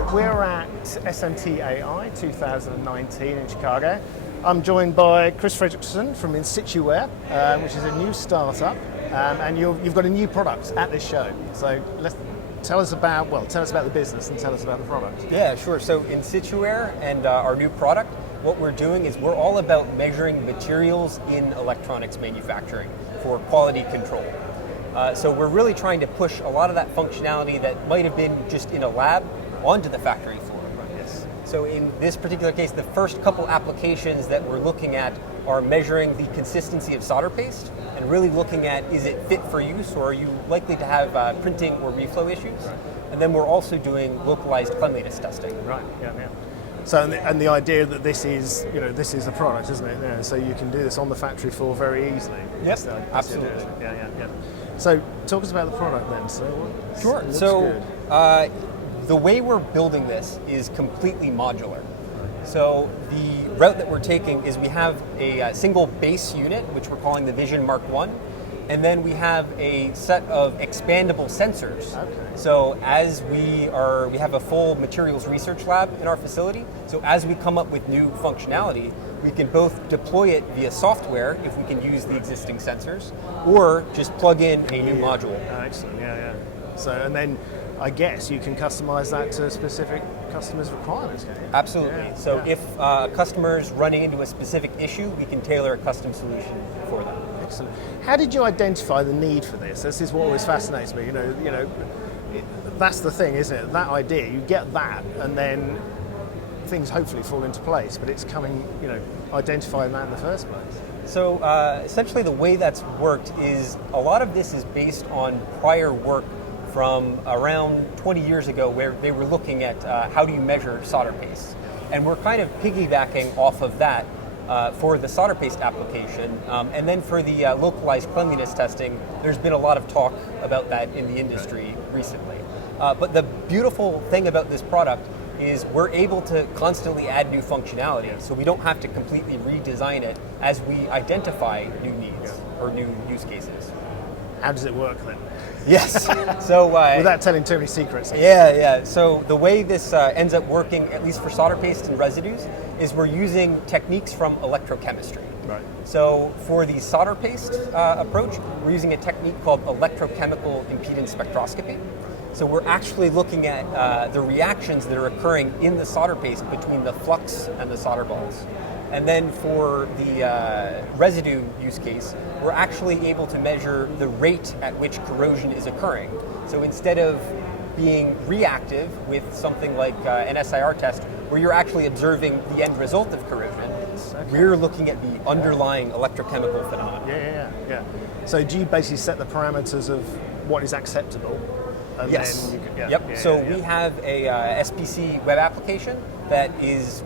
Hi, we're at SMTAI 2019 in Chicago. I'm joined by Chris Frederickson from Insituware, which is a new startup, and you've got a new product at this show. So tell us about the business and tell us about the product. Yeah, sure. So Insituware and our new product, what we're doing is we're all about measuring materials in electronics manufacturing for quality control. So we're really trying to push a lot of that functionality that might have been just in a lab onto the factory floor. Yes. So in this particular case, the first couple applications that we're looking at are measuring the consistency of solder paste and really looking at, is it fit for use, or are you likely to have printing or reflow issues? Right. And then we're also doing localized cleanliness testing. Right. Yeah. So and the idea that this is a product, isn't it? Yeah, so you can do this on the factory floor very easily. Yes, absolutely. Yeah. So talk us about the product then. Sure. So the way we're building this is completely modular. So the route that we're taking is we have a single base unit, which we're calling the Vision Mark 1, and then we have a set of expandable sensors. Okay. So as we have a full materials research lab in our facility. So as we come up with new functionality, we can both deploy it via software if we can use the existing sensors, or just plug in a new module. Excellent. Yeah. So and then I guess you can customize that to specific customers' requirements, can you? Absolutely. Yeah. So if a customer's running into a specific issue, we can tailor a custom solution for them. Excellent. How did you identify the need for this? This is what always fascinates me. That's the thing, isn't it? That idea, you get that, and then things hopefully fall into place. But it's identifying that in the first place. So essentially, the way that's worked is a lot of this is based on prior work from around 20 years ago, where they were looking at how do you measure solder paste, and we're kind of piggybacking off of that. For the solder paste application, and then for the localized cleanliness testing, there's been a lot of talk about that in the industry recently. But the beautiful thing about this product is we're able to constantly add new functionality, so we don't have to completely redesign it as we identify new needs or new use cases. How does it work then? Yes. So without telling too many secrets. Yeah. So the way this ends up working, at least for solder paste and residues, is we're using techniques from electrochemistry. Right. So for the solder paste approach, we're using a technique called electrochemical impedance spectroscopy. So we're actually looking at the reactions that are occurring in the solder paste between the flux and the solder balls. And then for the residue use case, we're actually able to measure the rate at which corrosion is occurring. So instead of being reactive with something like an SIR test, where you're actually observing the end result of corrosion, we're looking at the underlying electrochemical phenomenon. Yeah. So do you basically set the parameters of what is acceptable? And yes. Then you can, Yep. We have a SPC web application that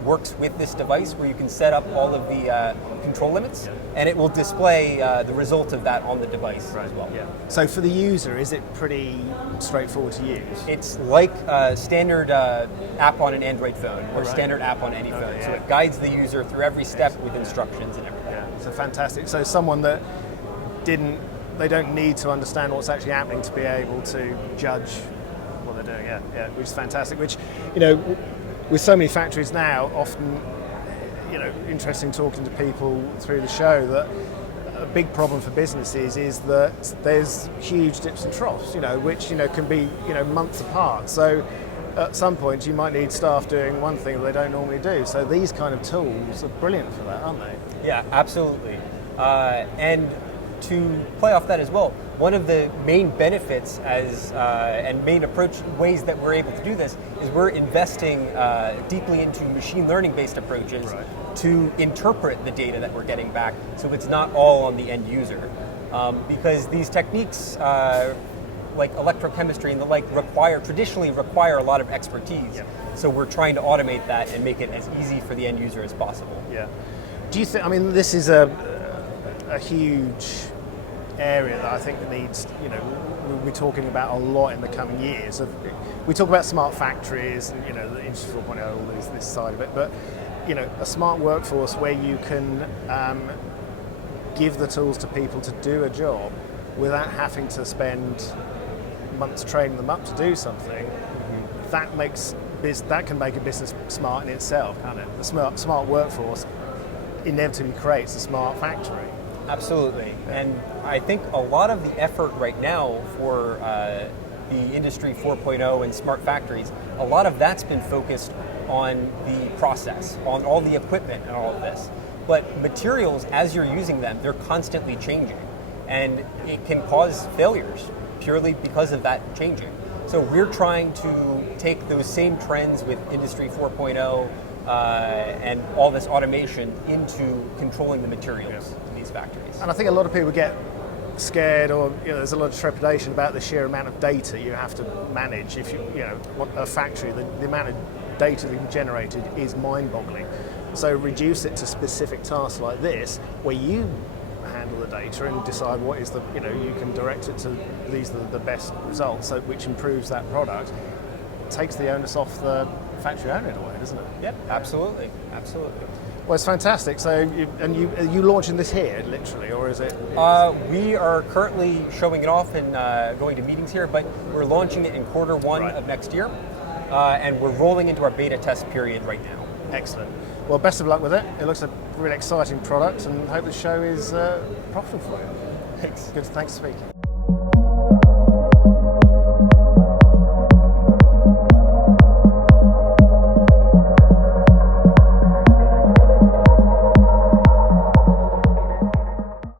works with this device, where you can set up all of the control limits, and it will display the result of that on the device as well. Yeah. So for the user, is it pretty straightforward to use? It's like a standard app on an Android phone or standard app on any phone. So it guides the user through every step with instructions and everything. Yeah. So fantastic. So someone that they don't need to understand what's actually happening to be able to judge what they're doing. Yeah, which is fantastic. Which, with so many factories now, often, interesting talking to people through the show, that a big problem for businesses is that there's huge dips and troughs, which can be months apart. So at some point you might need staff doing one thing that they don't normally do. So these kind of tools are brilliant for that, aren't they? Yeah, absolutely. And to play off that as well, one of the main benefits and main ways that we're able to do this is we're investing deeply into machine learning based approaches to interpret the data that we're getting back, so it's not all on the end user. Because these techniques like electrochemistry and the like traditionally require a lot of expertise. Yep. So we're trying to automate that and make it as easy for the end user as possible. Yeah. Do you think, this is a huge area that I think needs, we're talking about a lot in the coming years. We talk about smart factories and, the Industry 4.0, all this side of it, but, a smart workforce where you can give the tools to people to do a job without having to spend months training them up to do something, that makes that can make a business smart in itself, can't it? The smart workforce inevitably creates a smart factory. Absolutely. And I think a lot of the effort right now for the Industry 4.0 and smart factories, a lot of that's been focused on the process, on all the equipment and all of this. But materials, as you're using them, they're constantly changing. And it can cause failures purely because of that changing. So we're trying to take those same trends with Industry 4.0 and all this automation into controlling the materials in these factories. And I think a lot of people get scared, or there's a lot of trepidation about the sheer amount of data you have to manage. If you want a factory, the amount of data being generated is mind-boggling. So reduce it to specific tasks like this, where you handle the data and decide what is you can direct it to these are the best results, so which improves that product. It takes the onus off the factory owner in a way, doesn't it? Yep, absolutely, absolutely. Well, it's fantastic. So, are you launching this here, literally, or is it? We are currently showing it off and going to meetings here, but we're launching it in Q1 of next year, and we're rolling into our beta test period right now. Excellent. Well, best of luck with it. It looks a really exciting product, and hope the show is profitable for you. Thanks. Good. Thanks for speaking.